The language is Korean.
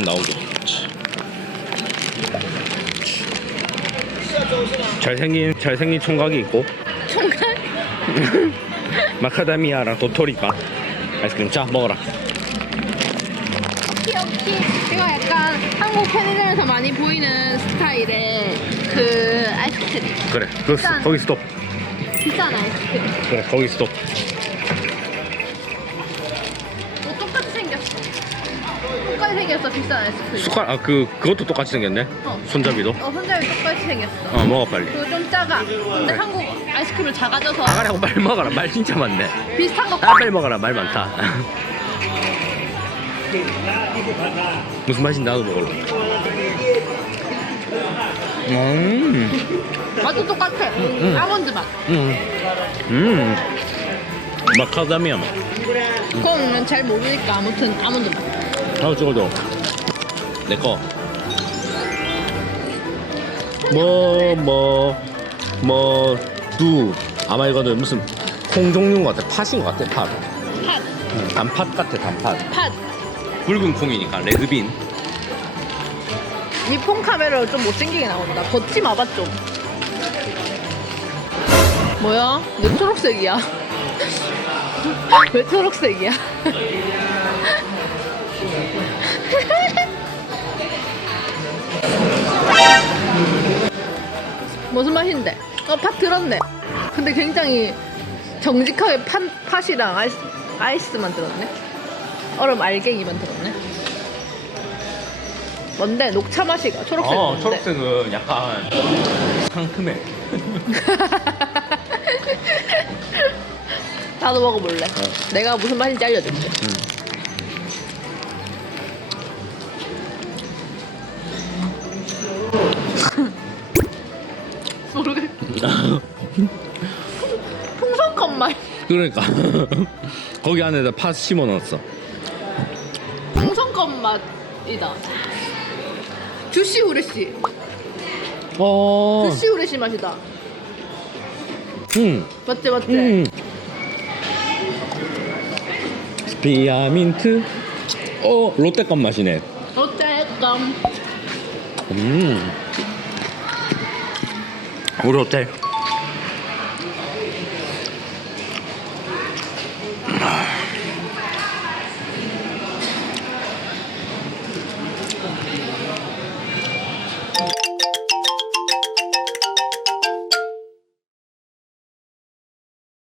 좀 나오게. 잘생긴 총각이 있고 총각? 마카다미아랑 도토리바 아이스크림. 자 먹어라. 오키. 이거 약간 한국 편의점에서 많이 보이는 스타일의 그 아이스크림. 그래 비싼. 거기 스톱. 비싼 아이스크림. 그래 거기 스톱. 똑같이 생겼어. 똑같이 생겼어, 비싼 아이스크림. 숟갈 그것도 똑같이 생겼네. 손잡이도. 손잡이 똑같이 생겼어. 먹어 빨리. 그거 좀 작아. 근데 한국 아이스크림을 작아져서 아가라고 빨리 먹어라. 말 진짜 많네. 비슷한 거. 빨리 먹어라. 말 많다. 무슨 맛인지 나도 먹을래. 맛도 똑같아. 아몬드 맛. 마카다미아 맛. 그건 잘 모르니까 아무튼 아몬드 맛. 하나 찍어줘. 내꺼. 아마 이거는 무슨 콩 종류인 것 같아. 팥인 것 같아. 팥. 팥. 단팥 같아. 단팥. 팥. 붉은 콩이니까 레드빈. 이 폰 카메라로 좀 못생기게 나온다. 걷지 마봐 좀. 뭐야? 왜 초록색이야? 왜 초록색이야? 무슨 맛인데? 팥 들었네. 근데 굉장히 정직하게 팥이랑 아이스만 들었네. 얼음 알갱이만 들었네. 뭔데? 녹차 맛이가 초록색 뭔데? 초록색은 약간 상큼해. 나도 먹어볼래. 내가 무슨 맛인지 알려줄게. 모르겠어. 풍선껌 맛. 그러니까 거기 안에다 팥 심어 넣었어. 풍선껌 맛이다. 주시 후레쉬. 주시 후레쉬 맛이다. 맞지 맞지. 스피아민트. 롯데껌 맛이네. 롯데껌. 우리 롯데.